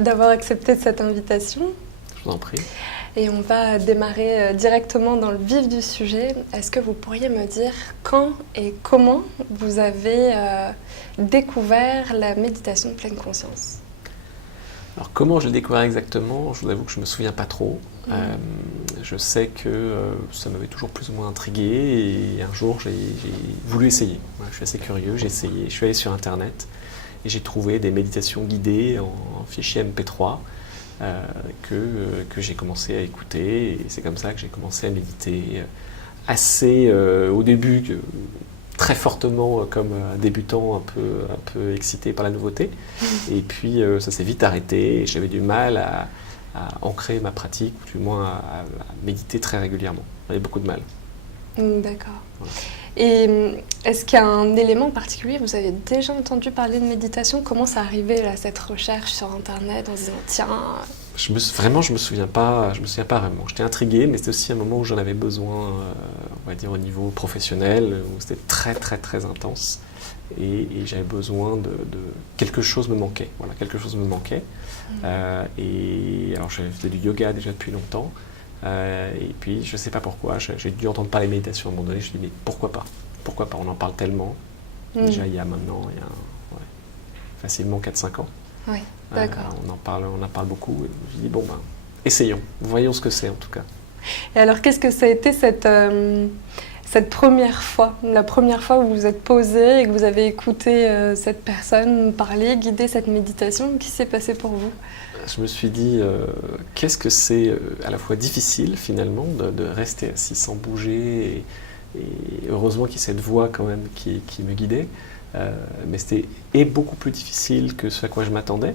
d'avoir accepté cette invitation. Je vous en prie. Et on va démarrer directement dans le vif du sujet. Est-ce que vous pourriez me dire quand et comment vous avez découvert la méditation de pleine conscience? Alors comment je l'ai découvert exactement, je vous avoue que je ne me souviens pas trop. Je sais que ça m'avait toujours plus ou moins intrigué et un jour j'ai voulu essayer. Voilà, je suis assez curieux, j'ai essayé, je suis allé sur internet et j'ai trouvé des méditations guidées en fichier MP3 que j'ai commencé à écouter et c'est comme ça que j'ai commencé à méditer assez au début très fortement comme un débutant un peu excité par la nouveauté et puis ça s'est vite arrêté et j'avais du mal à ancrer ma pratique ou du moins à méditer très régulièrement. J'avais beaucoup de mal. D'accord. Voilà. Et est-ce qu'il y a un élément particulier? Vous avez déjà entendu parler de méditation? Comment ça arrivait là, cette recherche sur internet en se disant tiens... Vraiment, je me souviens pas vraiment. J'étais intrigué, mais c'était aussi un moment où j'en avais besoin, on va dire au niveau professionnel, où c'était très très très intense. Et j'avais besoin de quelque chose me manquait. Voilà, quelque chose me manquait. Et alors, je faisais du yoga déjà depuis longtemps. Et puis, je ne sais pas pourquoi, j'ai dû entendre parler de méditation à un moment donné. Je me suis dit, mais pourquoi pas? Pourquoi pas? On en parle tellement. Déjà, il y a facilement 4-5 ans. Oui, d'accord. On en parle beaucoup. Et je me suis dit, bon, essayons. Voyons ce que c'est en tout cas. Et alors, qu'est-ce que ça a été cette première fois, la première fois où vous vous êtes posé et que vous avez écouté cette personne parler, guider cette méditation? Qu'est-ce qui s'est passé pour vous? Je me suis dit, qu'est-ce que c'est à la fois difficile finalement de rester assis sans bouger et heureusement qu'il y a cette voix quand même qui me guidait, mais c'était beaucoup plus difficile que ce à quoi je m'attendais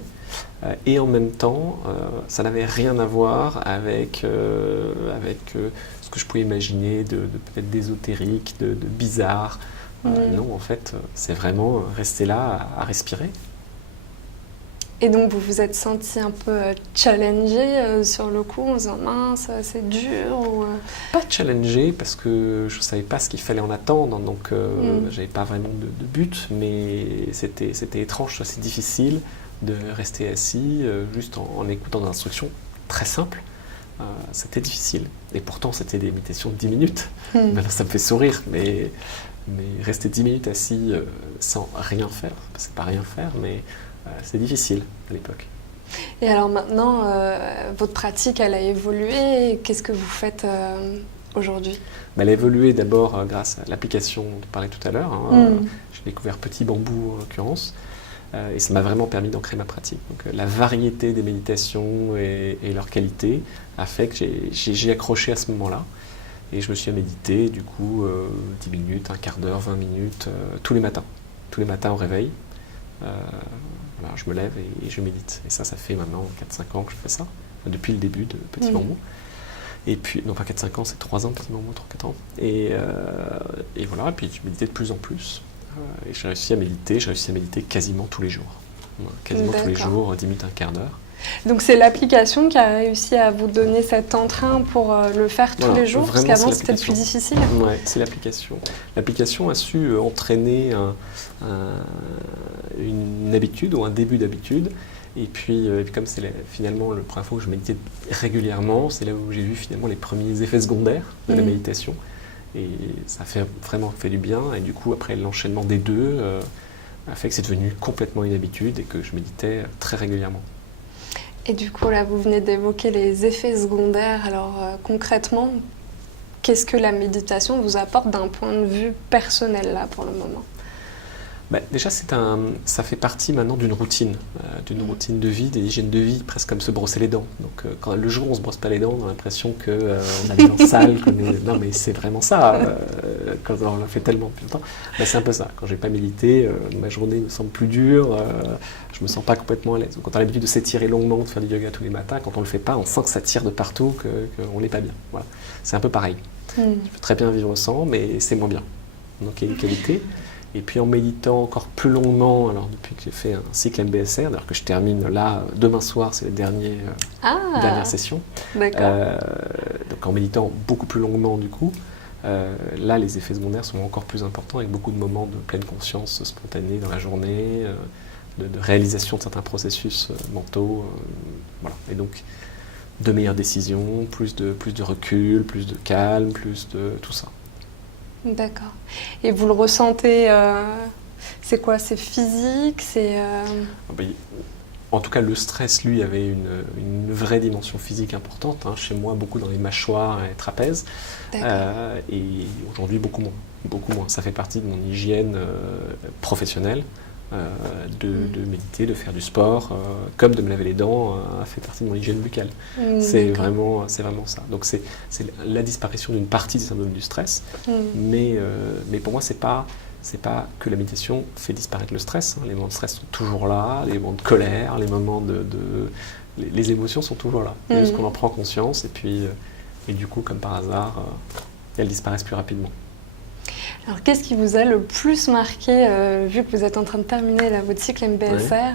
et en même temps ça n'avait rien à voir avec ce que je pouvais imaginer de peut-être d'ésotérique, de bizarre. Non, en fait, c'est vraiment rester là à respirer. Et donc vous vous êtes senti un peu challengé sur le coup en disant mince, c'est dur ou... Pas challengé parce que je ne savais pas ce qu'il fallait en attendre, donc j'avais pas vraiment de but, mais c'était étrange, c'est difficile de rester assis juste en écoutant des instructions très simples. C'était difficile. Et pourtant c'était des méditations de 10 minutes. Maintenant ça me fait sourire, mais rester 10 minutes assis sans rien faire, c'est pas rien faire, mais c'est difficile à l'époque. Et alors maintenant, votre pratique, elle a évolué. Qu'est-ce que vous faites aujourd'hui? Elle a évolué d'abord grâce à l'application dont on parlait tout à l'heure. J'ai découvert Petit Bambou en l'occurrence. Et ça m'a vraiment permis d'ancrer ma pratique. Donc la variété des méditations et leur qualité a fait que j'ai accroché à ce moment-là. Et je me suis à méditer, du coup, 10 minutes, un quart d'heure, 20 minutes, tous les matins. Tous les matins au réveil. Voilà, je me lève et je médite. Et ça fait maintenant 4-5 ans que je fais ça, enfin, depuis le début de Petit Bambou. Et puis, non pas 4-5 ans, c'est 3 ans, Petit Bambou, 3-4 ans. Et voilà, et puis je méditais de plus en plus. Et j'ai réussi à méditer quasiment tous les jours. Voilà, quasiment tous les jours, 10 minutes, un quart d'heure. Donc c'est l'application qui a réussi à vous donner cet entrain pour le faire tous les jours, parce qu'avant c'était plus difficile. Oui, c'est l'application. L'application a su entraîner une habitude ou un début d'habitude. Et puis comme c'est finalement la première fois où je méditais régulièrement, c'est là où j'ai vu finalement les premiers effets secondaires de la méditation. Et ça a vraiment fait du bien. Et du coup, après l'enchaînement des deux, a fait que c'est devenu complètement une habitude et que je méditais très régulièrement. Et du coup, là, vous venez d'évoquer les effets secondaires. Alors, concrètement, qu'est-ce que la méditation vous apporte d'un point de vue personnel, là, pour le moment? Déjà, ça fait partie maintenant d'une routine de vie, d'hygiène de vie, presque comme se brosser les dents. Donc, quand le jour où on ne se brosse pas les dents, on a l'impression qu'on a les dents sales. Non, mais c'est vraiment ça, quand on l'a fait tellement depuis longtemps. C'est un peu ça. Quand je n'ai pas médité, ma journée me semble plus dure, je ne me sens pas complètement à l'aise. Donc, quand on a l'habitude de s'étirer longuement, de faire du yoga tous les matins, quand on ne le fait pas, on sent que ça tire de partout, qu'on n'est pas bien. Voilà. C'est un peu pareil. Je peux très bien vivre sans, mais c'est moins bien. Donc, il y a une qualité. Et puis en méditant encore plus longuement, alors depuis que j'ai fait un cycle MBSR, d'ailleurs que je termine là, demain soir, c'est la dernière session. D'accord. Donc en méditant beaucoup plus longuement du coup, là les effets secondaires sont encore plus importants avec beaucoup de moments de pleine conscience spontanée dans la journée, de réalisation de certains processus mentaux. Voilà. Et donc, de meilleures décisions, plus de recul, plus de calme, plus de tout ça. D'accord. Et vous le ressentez, c'est quoi? C'est physique? En tout cas, le stress, lui, avait une vraie dimension physique importante. Hein. Chez moi, beaucoup dans les mâchoires et trapèzes. Et aujourd'hui, beaucoup moins. Beaucoup moins. Ça fait partie de mon hygiène professionnelle. De méditer, de faire du sport, comme de me laver les dents, fait partie de mon hygiène buccale. C'est vraiment ça. Donc c'est la disparition d'une partie des symptômes du stress, mais pour moi c'est pas que la méditation fait disparaître le stress. Hein. Les moments de stress sont toujours là, les moments de colère, les moments les émotions sont toujours là. C'est juste qu'on en prend conscience et du coup, comme par hasard, elles disparaissent plus rapidement. Alors, qu'est-ce qui vous a le plus marqué, vu que vous êtes en train de terminer votre cycle MBSR?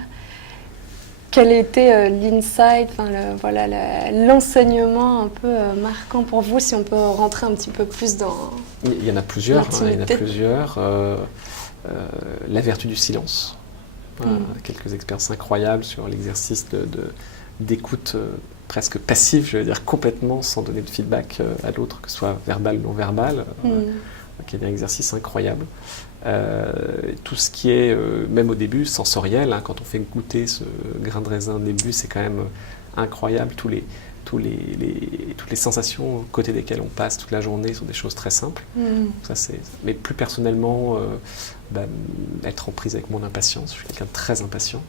Quel était l'insight, l'enseignement un peu marquant pour vous, si on peut rentrer un petit peu plus dans Il y en a plusieurs. l'intimité. La vertu du silence. Quelques expériences incroyables sur l'exercice d'écoute presque passive, je veux dire complètement sans donner de feedback à l'autre, que ce soit verbal ou non verbal. Qui est un exercice incroyable. Tout ce qui est, même au début, sensoriel, hein, quand on fait goûter ce grain de raisin au début, c'est quand même incroyable. Toutes les sensations aux côtés desquelles on passe toute la journée sont des choses très simples. Mais plus personnellement, être en prise avec mon impatience. Je suis quelqu'un de très impatient.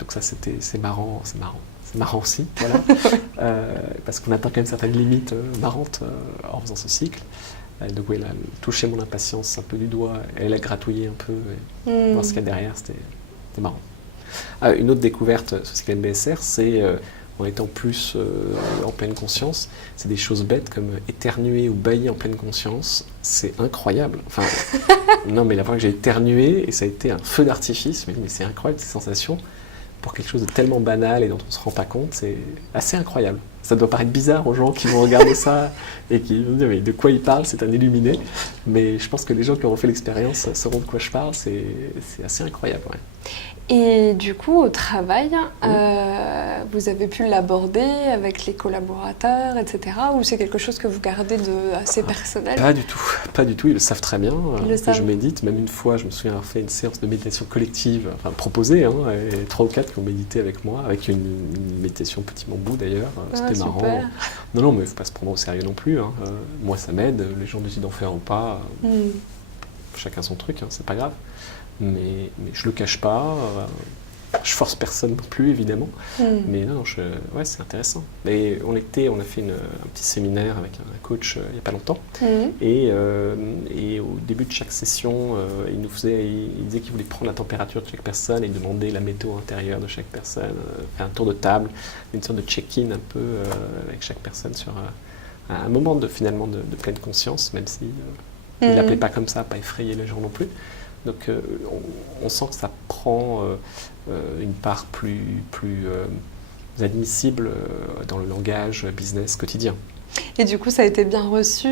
Donc ça, c'est marrant. C'est marrant aussi, voilà. Parce qu'on atteint quand même certaines limites marrantes en faisant ce cycle. Donc oui, toucher mon impatience un peu du doigt, elle a gratouillé un peu, et voir ce qu'il y a derrière, c'était marrant. Une autre découverte sur ce cycle MBSR, c'est en étant plus en pleine conscience, c'est des choses bêtes comme éternuer ou bâiller en pleine conscience, c'est incroyable. Enfin, non mais la fois que j'ai éternué, et ça a été un feu d'artifice, mais c'est incroyable ces sensations. Pour quelque chose de tellement banal et dont on ne se rend pas compte, c'est assez incroyable. Ça doit paraître bizarre aux gens qui vont regarder ça et qui vont dire mais de quoi il parle, c'est un illuminé. Mais je pense que les gens qui auront fait l'expérience sauront de quoi je parle, c'est assez incroyable. Ouais. Et du coup, au travail, vous avez pu l'aborder avec les collaborateurs, etc. Ou c'est quelque chose que vous gardez de assez personnel? Pas du tout. Ils le savent très bien que je médite. Même une fois, je me souviens avoir fait une séance de méditation collective, enfin proposée, hein, et 3 ou 4 qui ont médité avec moi, avec une méditation petit bambou d'ailleurs. C'était marrant. Super. Non, mais il ne faut pas se prendre au sérieux non plus. Hein. Moi, ça m'aide. Les gens décident d'en faire ou pas. Chacun son truc, hein, c'est pas grave. Mais je le cache pas, je force personne non plus évidemment, mais non, c'est intéressant. Mais on a fait un petit séminaire avec un coach il n'y a pas longtemps, et au début de chaque session, il disait qu'il voulait prendre la température de chaque personne et demander la météo intérieure de chaque personne, faire un tour de table, une sorte de check-in un peu avec chaque personne sur un moment de pleine conscience, même si il ne l'appelait pas comme ça, pas effrayer les gens non plus. Donc on sent que ça prend une part plus admissible dans le langage business quotidien. Et du coup, ça a été bien reçu,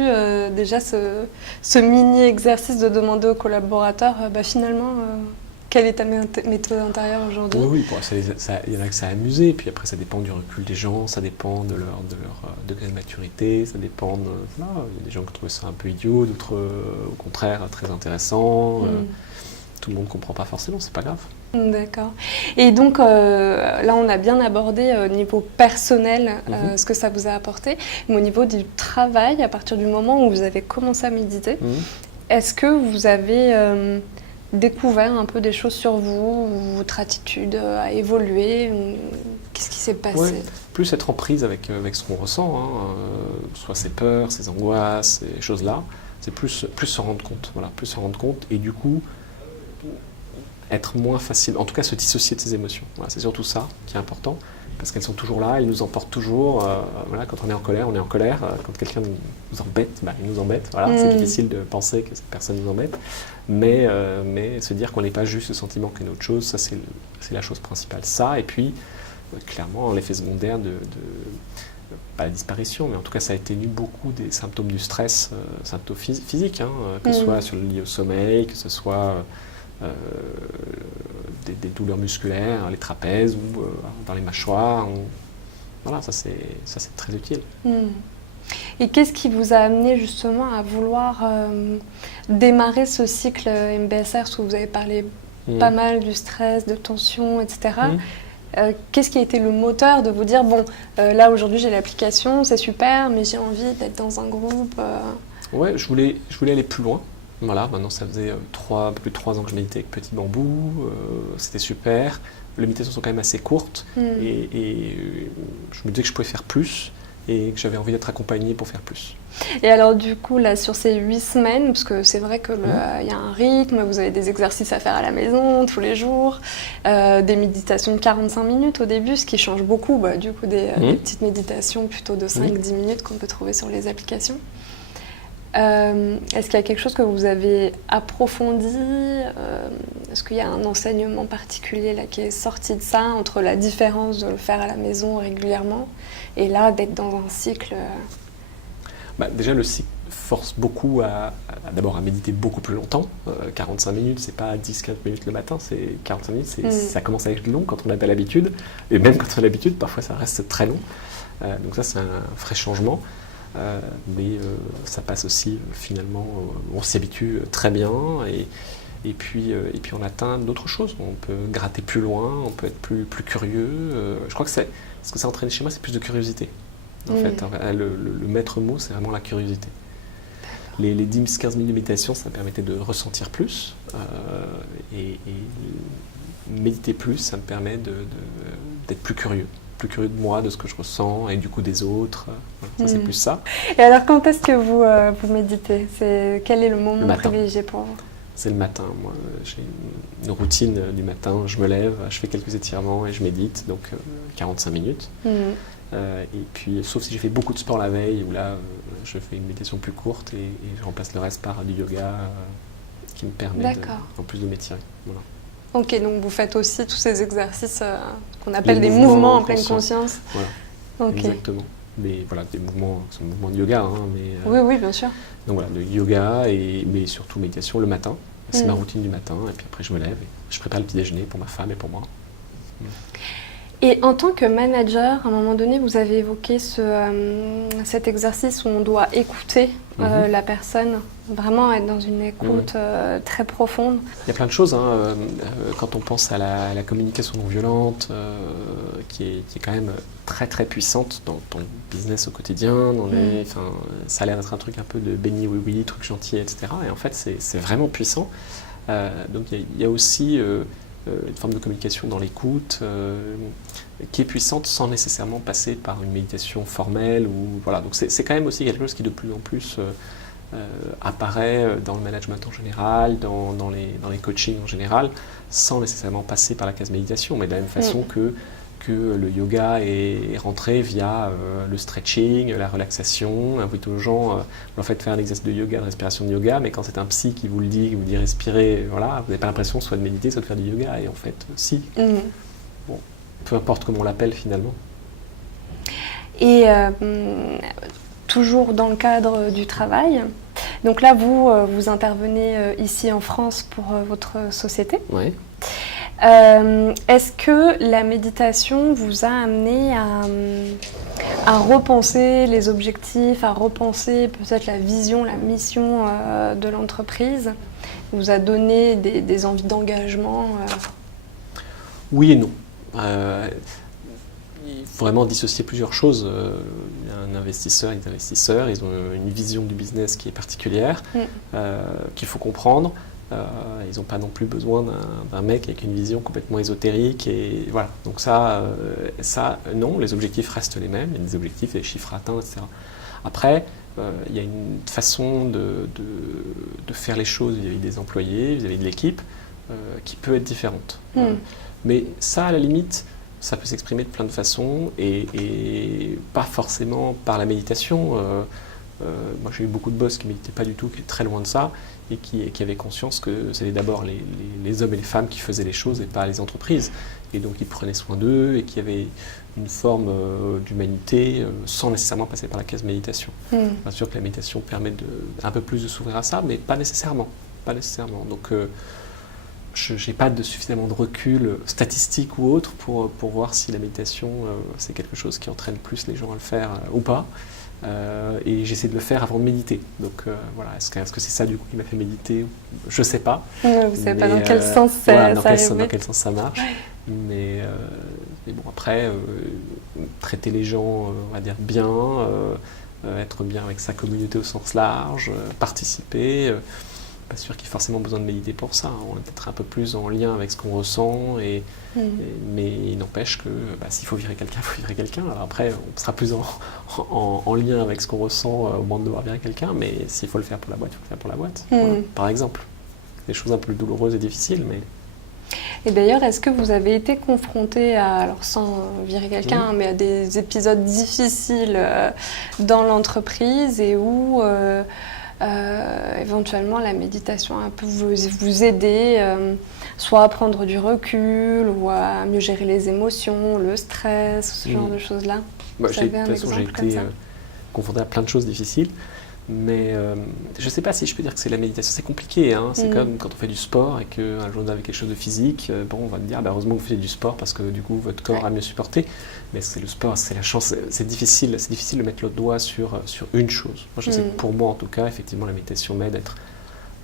déjà ce mini-exercice de demander aux collaborateurs, finalement, quelle est ta méthode intérieure aujourd'hui? Oui, il y en a que ça a amusé, puis après ça dépend du recul des gens, ça dépend de leur degré de maturité, ça dépend il y a des gens qui trouvent ça un peu idiot, d'autres au contraire très intéressant. Tout le monde ne comprend pas forcément, c'est pas grave. D'accord. Et donc là, on a bien abordé au niveau personnel ce que ça vous a apporté, mais au niveau du travail, à partir du moment où vous avez commencé à méditer, est-ce que vous avez découvert un peu des choses sur vous, votre attitude a évolué? Qu'est-ce qui s'est passé? Plus être en prise avec ce qu'on ressent, hein, soit ses peurs, ses angoisses, ces choses-là, c'est plus se rendre compte, plus se rendre compte, et du coup être moins facile, en tout cas se dissocier de ses émotions. Voilà, c'est surtout ça qui est important, parce qu'elles sont toujours là, elles nous emportent toujours. Quand on est en colère, on est en colère. Quand quelqu'un nous embête, il nous embête. Voilà, c'est difficile de penser que cette personne nous embête, mais se dire qu'on n'est pas juste le sentiment qu'une autre chose, ça c'est la chose principale. Ça, et puis clairement l'effet secondaire pas la disparition, mais en tout cas ça a atténué beaucoup des symptômes du stress, symptômes physiques, que ce soit lié au sommeil, que ce soit des douleurs musculaires, les trapèzes ou dans les mâchoires. Voilà, ça c'est très utile. Et qu'est-ce qui vous a amené justement à vouloir démarrer ce cycle MBSR, parce que vous avez parlé pas mal du stress, de tension, etc. Qu'est-ce qui a été le moteur de vous dire, bon, là aujourd'hui j'ai l'application, c'est super, mais j'ai envie d'être dans un groupe Ouais, je voulais aller plus loin. Voilà, maintenant ça faisait plus de 3 ans que je méditais avec Petit Bambou, c'était super. Les méditations sont quand même assez courtes et je me disais que je pouvais faire plus et que j'avais envie d'être accompagné pour faire plus. Et alors du coup, là, sur ces 8 semaines, parce que c'est vrai qu'il y a un rythme, vous avez des exercices à faire à la maison tous les jours, des méditations de 45 minutes au début, ce qui change beaucoup, du coup des petites méditations plutôt de 5-10 minutes qu'on peut trouver sur les applications. Est-ce qu'il y a quelque chose que vous avez approfondi? Est-ce qu'il y a un enseignement particulier là, qui est sorti de ça, entre la différence de le faire à la maison régulièrement et là d'être dans un cycle Déjà, le cycle force beaucoup d'abord à méditer beaucoup plus longtemps. 45 minutes, c'est pas 10-15 minutes le matin, c'est 45 minutes, ça commence à être long quand on n'a pas l'habitude. Et même quand on a l'habitude, parfois ça reste très long. Donc ça, c'est un vrai changement. Mais ça passe aussi finalement, on s'y habitue très bien et puis on atteint d'autres choses. On peut gratter plus loin, on peut être plus curieux. Je crois que ce que ça a entraîné chez moi, c'est plus de curiosité. En fait, le maître mot, c'est vraiment la curiosité. Les 10-15 minutes de méditation, ça me permettait de ressentir plus et méditer plus, ça me permet d'être plus curieux de moi, de ce que je ressens et du coup des autres. Ça, c'est plus ça. Et alors, quand est-ce que vous méditez? Quel est le moment privilégié pour vous? C'est le matin. Moi, j'ai une routine du matin. Je me lève, je fais quelques étirements et je médite, donc 45 minutes. Et puis, sauf si j'ai fait beaucoup de sport la veille, où là, je fais une méditation plus courte et je remplace le reste par du yoga qui me permet en plus de m'étirer. Voilà. Ok, donc vous faites aussi tous ces exercices qu'on appelle des mouvements en pleine conscience. Voilà, exactement. Mais voilà, des mouvements de yoga. Oui, bien sûr. Donc voilà, de yoga, mais surtout méditation le matin. C'est ma routine du matin, et puis après je me lève et je prépare le petit déjeuner pour ma femme et pour moi. Et en tant que manager, à un moment donné, vous avez évoqué cet exercice où on doit écouter la personne, vraiment être dans une écoute très profonde. Il y a plein de choses. Quand on pense à la communication non violente, qui est quand même très très puissante dans le business au quotidien, ça a l'air d'être un truc un peu de béni oui oui, truc gentil, etc. Et en fait, c'est vraiment puissant. Donc il y a aussi une forme de communication dans l'écoute qui est puissante sans nécessairement passer par une méditation formelle. Voilà. Donc c'est quand même aussi quelque chose qui de plus en plus apparaît dans le management en général, dans les coachings en général, sans nécessairement passer par la case méditation, mais de la même façon que le yoga est rentré via le stretching, la relaxation. On invite aux gens, en fait, faire un exercice de yoga, de respiration de yoga, mais quand c'est un psy qui vous le dit, qui vous dit respirer, voilà, vous n'avez pas l'impression soit de méditer, soit de faire du yoga, et en fait, si. Bon, peu importe comment on l'appelle finalement. Et toujours dans le cadre du travail, donc là, vous intervenez ici en France pour votre société. Oui. Est-ce que la méditation vous a amené à repenser les objectifs, à repenser peut-être la vision, la mission de l'entreprise? Vous a donné des envies d'engagement Oui et non. Il faut vraiment dissocier plusieurs choses. Il y a un investisseur et des investisseurs, ils ont une vision du business qui est particulière, qu'il faut comprendre. Ils n'ont pas non plus besoin d'un mec avec une vision complètement ésotérique. Et voilà. Donc ça, non, les objectifs restent les mêmes. Il y a des objectifs, des chiffres atteints, etc. Après, il y a une façon de faire les choses vis-à-vis des employés, vis-à-vis de l'équipe, qui peut être différente. Mais ça, à la limite, ça peut s'exprimer de plein de façons et pas forcément par la méditation. Moi, j'ai eu beaucoup de boss qui ne méditaient pas du tout, qui étaient très loin de ça, et qui avaient conscience que c'était d'abord les hommes et les femmes qui faisaient les choses et pas les entreprises. Et donc, ils prenaient soin d'eux et qu'il y avait une forme d'humanité sans nécessairement passer par la case méditation. Bien sûr que la méditation permet un peu plus de s'ouvrir à ça, mais pas nécessairement. Donc, je n'ai pas suffisamment de recul statistique ou autre pour voir si la méditation, c'est quelque chose qui entraîne plus les gens à le faire ou pas. Et j'essaie de le faire avant de méditer. Donc voilà, est-ce que c'est ça du coup qui m'a fait méditer? Je ne sais pas. Vous ne savez pas dans quel sens dans ça quel sens ça marche. Mais bon, après, traiter les gens, on va dire bien, être bien avec sa communauté au sens large, participer. Pas sûr qu'il y ait forcément besoin de méditer pour ça. On est peut-être un peu plus en lien avec ce qu'on ressent, mais il n'empêche que s'il faut virer quelqu'un, il faut virer quelqu'un. Alors après, on sera plus en lien avec ce qu'on ressent au moment de devoir virer quelqu'un, mais s'il faut le faire pour la boîte, il faut le faire pour la boîte. Voilà, par exemple. Des choses un peu douloureuses et difficiles, mais... Et d'ailleurs, est-ce que vous avez été confronté à, alors sans virer quelqu'un, mais à des épisodes difficiles dans l'entreprise et où... éventuellement la méditation a un peu vous aider soit à prendre du recul ou à mieux gérer les émotions, le stress, ce genre de choses-là. De toute façon, j'ai été confronté à plein de choses difficiles, mais je ne sais pas si je peux dire que c'est la méditation. C'est compliqué, hein. C'est comme quand on fait du sport et qu'un jour on a quelque chose de physique, on va te dire heureusement que vous faites du sport parce que du coup votre corps a mieux supporté. Mais c'est le sport, c'est la chance, c'est difficile de mettre le doigt sur une chose. Moi je sais que pour moi en tout cas, effectivement la méditation m'aide à être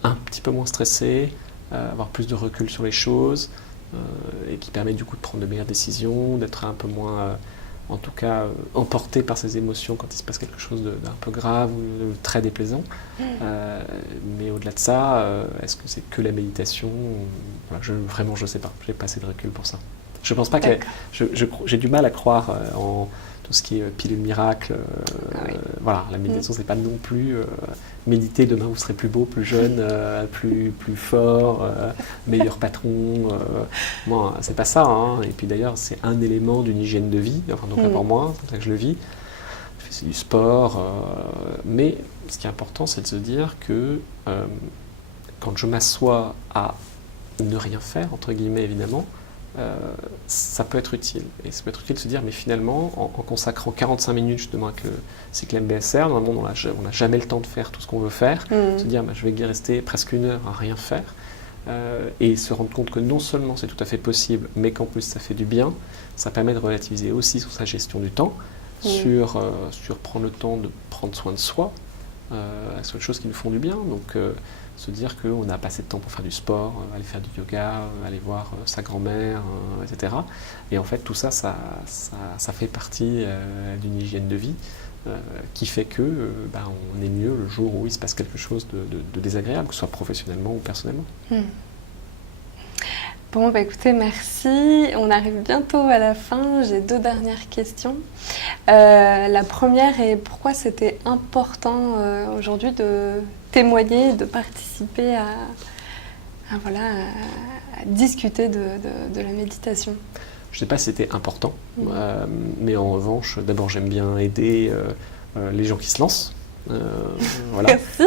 un petit peu moins stressé, avoir plus de recul sur les choses et qui permet du coup de prendre de meilleures décisions, d'être un peu moins... en tout cas emporté par ses émotions quand il se passe quelque chose d'un peu grave ou de très déplaisant. Mais au-delà de ça, est-ce que c'est que la méditation? Vraiment, je ne sais pas. Je n'ai pas assez de recul pour ça. Je pense pas que... J'ai du mal à croire en tout ce qui est pilule miracle. Voilà, la méditation, c'est pas non plus méditer, demain vous serez plus beau, plus jeune, plus fort, meilleur patron. Moi, c'est pas ça. Hein. Et puis d'ailleurs, c'est un élément d'une hygiène de vie, enfin, donc pour moi, c'est comme ça que je le vis. Je fais du sport. Mais ce qui est important, c'est de se dire que quand je m'assois à ne rien faire, entre guillemets évidemment, ça peut être utile. Et ça peut être utile de se dire, mais finalement, en consacrant 45 minutes justement avec le cycle MBSR, dans un monde où on n'a jamais le temps de faire tout ce qu'on veut faire, se dire, je vais rester presque une heure à rien faire, et se rendre compte que non seulement c'est tout à fait possible, mais qu'en plus ça fait du bien, ça permet de relativiser aussi sur sa gestion du temps, sur prendre le temps de prendre soin de soi, sur des choses qui nous font du bien. Donc, se dire qu'on n'a pas assez de temps pour faire du sport, aller faire du yoga, aller voir sa grand-mère, etc. Et en fait, tout ça, ça fait partie d'une hygiène de vie qui fait que on est mieux le jour où il se passe quelque chose de désagréable, que ce soit professionnellement ou personnellement. Bon, écoutez, merci. On arrive bientôt à la fin. J'ai 2 dernières questions. La première est pourquoi c'était important aujourd'hui de témoigner, de participer à discuter de la méditation. Je ne sais pas si c'était important, mais en revanche, d'abord j'aime bien aider les gens qui se lancent. Voilà. Merci.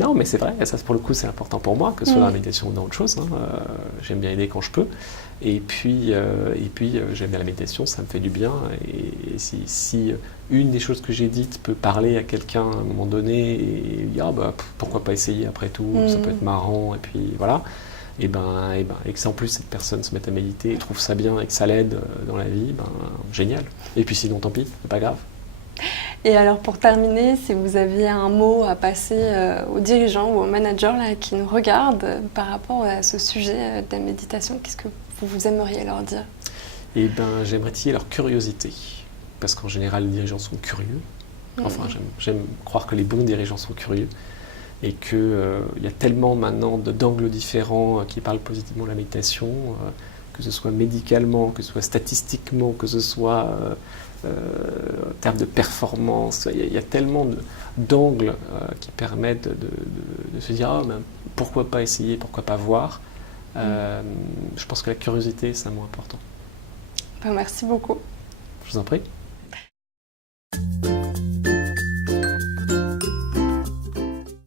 Non, mais c'est vrai, ça pour le coup c'est important pour moi, que ce soit dans la méditation ou dans autre chose. J'aime bien aider quand je peux. Et puis j'aime bien la méditation, ça me fait du bien. Et si une des choses que j'ai dites peut parler à quelqu'un à un moment donné et dire pourquoi pas essayer après tout, ça peut être marrant, et puis voilà. Et que en plus cette personne se mette à méditer et trouve ça bien et que ça l'aide dans la vie, génial. Et puis sinon tant pis, c'est pas grave. Et alors pour terminer, si vous aviez un mot à passer aux dirigeants ou aux managers là, qui nous regardent par rapport à ce sujet de la méditation, qu'est-ce que vous aimeriez leur dire? J'aimerais titiller leur curiosité, parce qu'en général les dirigeants sont curieux. Enfin, j'aime croire que les bons dirigeants sont curieux et qu'il y a tellement maintenant d'angles différents qui parlent positivement de la méditation, que ce soit médicalement, que ce soit statistiquement, que ce soit en termes de performance. Il y a tellement d'angles qui permettent de se dire pourquoi pas essayer, pourquoi pas voir. Je pense que la curiosité, c'est un mot important. Merci beaucoup. Je vous en prie.